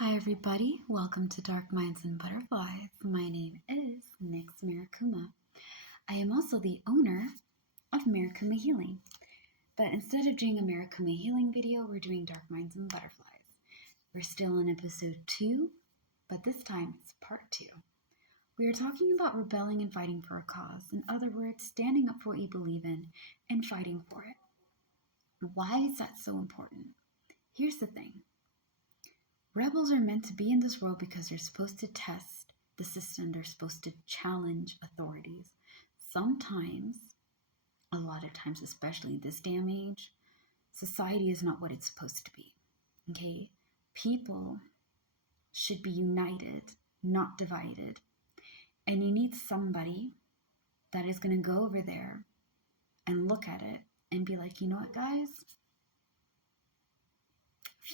Hi, everybody. Welcome to Dark Minds and Butterflies. My name is Nyx Mirakuma. I am also the owner of Mirakuma Healing. But instead of doing a Mirakuma Healing video, we're doing Dark Minds and Butterflies. We're still on episode 2, but this time it's part 2. We are talking about rebelling and fighting for a cause. In other words, standing up for what you believe in and fighting for it. Why is that so important? Here's the thing. Rebels are meant to be in this world because they're supposed to test the system. They're supposed to challenge authorities. Sometimes, a lot of times, especially in this day and age, society is not what it's supposed to be. Okay? People should be united, not divided. And you need somebody that is going to go over there and look at it and be like, you know what, guys?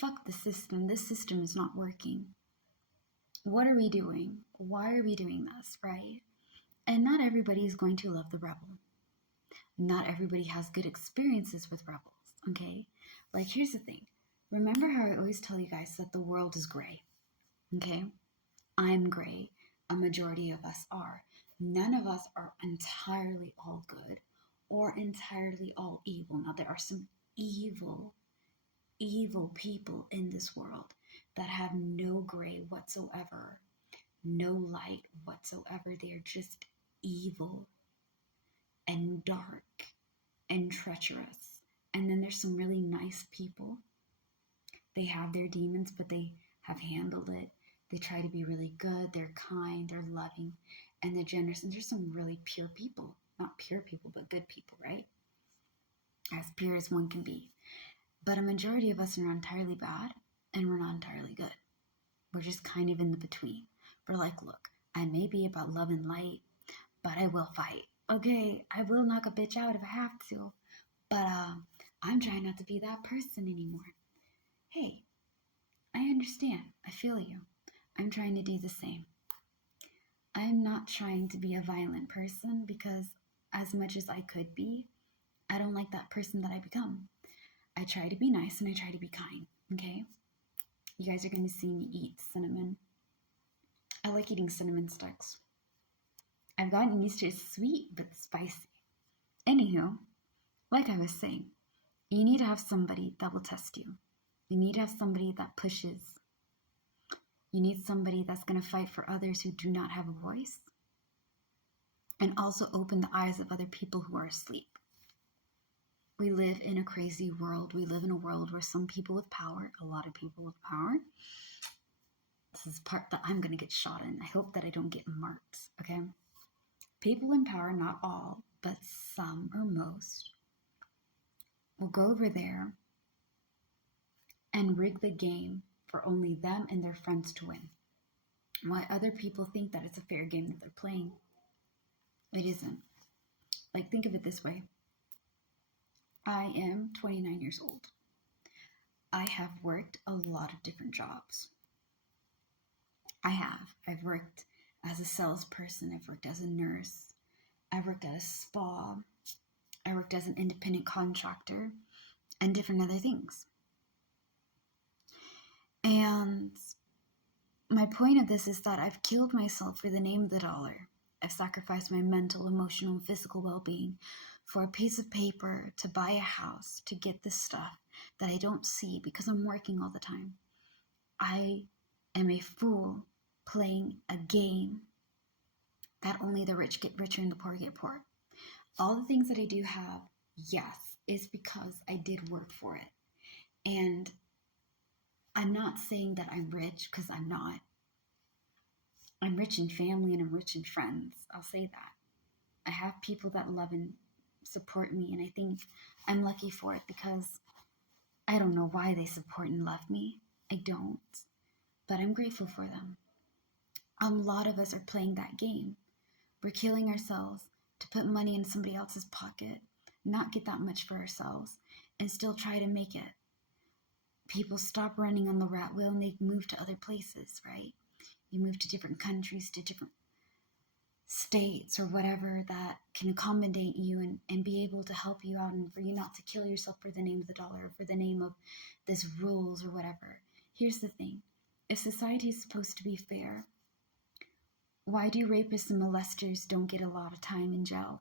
Fuck the system. This system is not working. What are we doing? Why are we doing this, right? And not everybody is going to love the rebel. Not everybody has good experiences with rebels, okay? Like, here's the thing. Remember how I always tell you guys that the world is gray, okay? I'm gray. A majority of us are. None of us are entirely all good or entirely all evil. Now, there are some evil people in this world that have no gray whatsoever, no light whatsoever. They are just evil and dark and treacherous. And then there's some really nice people. They have their demons, but they have handled it. They try to be really good. They're kind, they're loving, and they're generous. And there's some really pure people. Not pure people, but good people, right? As pure as one can be. But a majority of us are not entirely bad, and we're not entirely good. We're just kind of in the between. We're like, look, I may be about love and light, but I will fight. Okay, I will knock a bitch out if I have to. But I'm trying not to be that person anymore. Hey, I understand. I feel you. I'm trying to do the same. I'm not trying to be a violent person because as much as I could be, I don't like that person that I become. I try to be nice and I try to be kind, okay? You guys are going to see me eat cinnamon. I like eating cinnamon sticks. I've gotten used to it sweet but spicy. Anywho, like I was saying, you need to have somebody that will test you. You need to have somebody that pushes. You need somebody that's going to fight for others who do not have a voice. And also open the eyes of other people who are asleep. We live in a crazy world. We live in a world where some people with power, a lot of people with power, this is part that I'm going to get shot in. I hope that I don't get marked, okay? People in power, not all, but some or most, will go over there and rig the game for only them and their friends to win. Why other people think that it's a fair game that they're playing, it isn't. Like, think of it this way. I am 29 years old. I have worked a lot of different jobs. I've worked as a salesperson. I've worked as a nurse. I've worked at a spa. I worked as an independent contractor and different other things. And my point of this is that I've killed myself for the name of the dollar. I've sacrificed my mental, emotional, and physical well-being for a piece of paper, to buy a house, to get this stuff that I don't see because I'm working all the time. I am a fool playing a game that only the rich get richer and the poor get poor. All the things that I do have, yes, is because I did work for it. And I'm not saying that I'm rich, because I'm not. I'm rich in family and I'm rich in friends. I'll say that. I have people that love and support me, and I think I'm lucky for it because I don't know why they support and love me. I don't. But I'm grateful for them. A lot of us are playing that game. We're killing ourselves to put money in somebody else's pocket, not get that much for ourselves, and still try to make it. People stop running on the rat wheel and they move to other places, right? You move to different countries, to different states or whatever that can accommodate you and be able to help you out, and for you not to kill yourself for the name of the dollar or for the name of this rules or whatever. Here's the thing. If society is supposed to be fair, why do rapists and molesters don't get a lot of time in jail?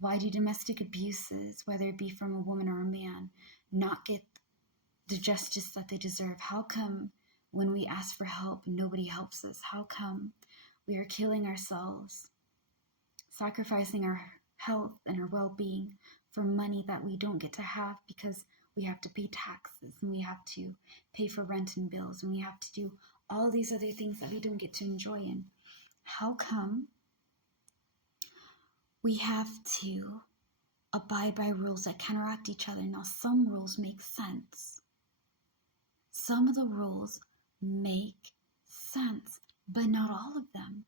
Why do domestic abuses, whether it be from a woman or a man, not get the justice that they deserve? How come when we ask for help, nobody helps us? How come we are killing ourselves, sacrificing our health and our well-being for money that we don't get to have because we have to pay taxes and we have to pay for rent and bills and we have to do all these other things that we don't get to enjoy in? How come we have to abide by rules that counteract each other? Now, some rules make sense. Some of the rules make sense, but not all of them.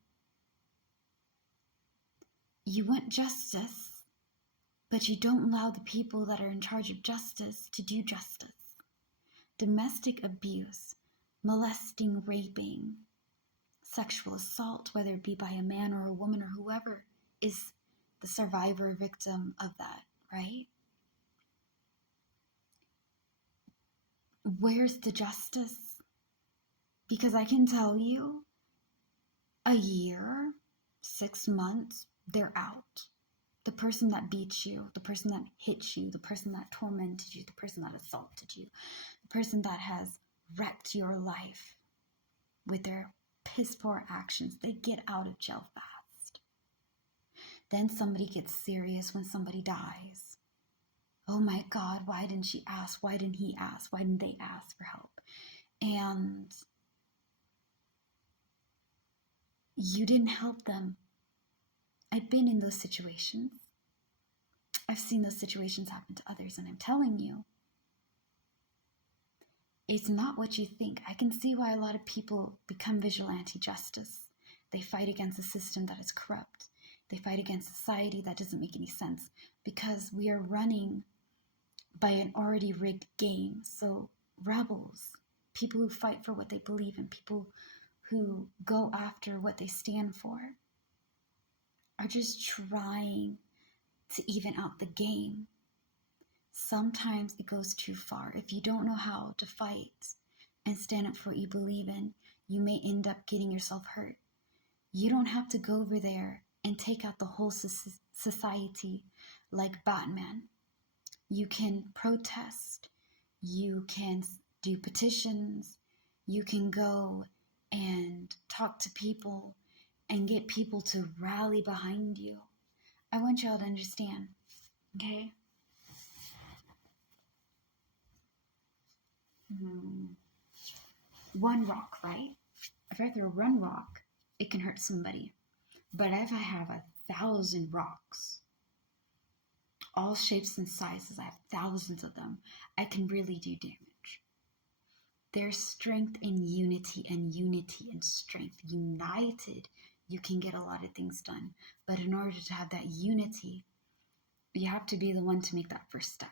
You want justice, but you don't allow the people that are in charge of justice to do justice. Domestic abuse, molesting, raping, sexual assault, whether it be by a man or a woman or whoever is the survivor victim of that, right? Where's the justice? Because I can tell you, a year, 6 months, they're out. The person that beat you, the person that hit you, the person that tormented you, the person that assaulted you, the person that has wrecked your life with their piss poor actions, they get out of jail fast. Then somebody gets serious when somebody dies. Oh my God, why didn't she ask? Why didn't he ask? Why didn't they ask for help? And you didn't help them. I've been in those situations. I've seen those situations happen to others, and I'm telling you, it's not what you think. I can see why a lot of people become vigilante justice. They fight against a system that is corrupt. They fight against society that doesn't make any sense because we are running by an already rigged game. So rebels, people who fight for what they believe in, people who go after what they stand for, are just trying to even out the game. Sometimes it goes too far. If you don't know how to fight and stand up for what you believe in, you may end up getting yourself hurt. You don't have to go over there and take out the whole society like Batman. You can protest, you can do petitions, you can go and talk to people and get people to rally behind you. I want y'all to understand, okay? One rock, right? If I throw one rock, it can hurt somebody. But if I have 1,000 rocks, all shapes and sizes, I have thousands of them, I can really do damage. There's strength in unity and unity and strength. United, you can get a lot of things done. But in order to have that unity, you have to be the one to make that first step.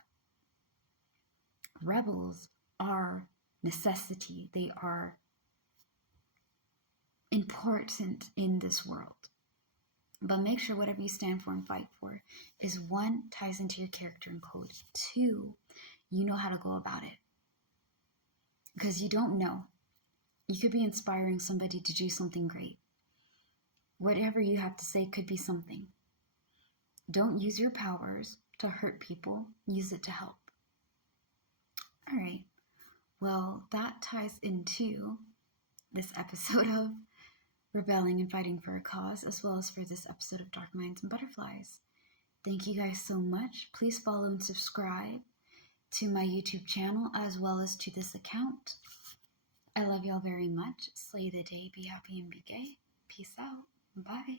Rebels are necessity. They are important in this world. But make sure whatever you stand for and fight for is, 1, ties into your character and code. 2, you know how to go about it. Because you don't know. You could be inspiring somebody to do something great. Whatever you have to say could be something. Don't use your powers to hurt people. Use it to help. All right. Well, that ties into this episode of Rebelling and Fighting for a Cause, as well as for this episode of Dark Minds and Butterflies. Thank you guys so much. Please follow and subscribe to my YouTube channel as well as to this account. I love y'all very much. Slay the day, be happy and be gay. Peace out. Bye.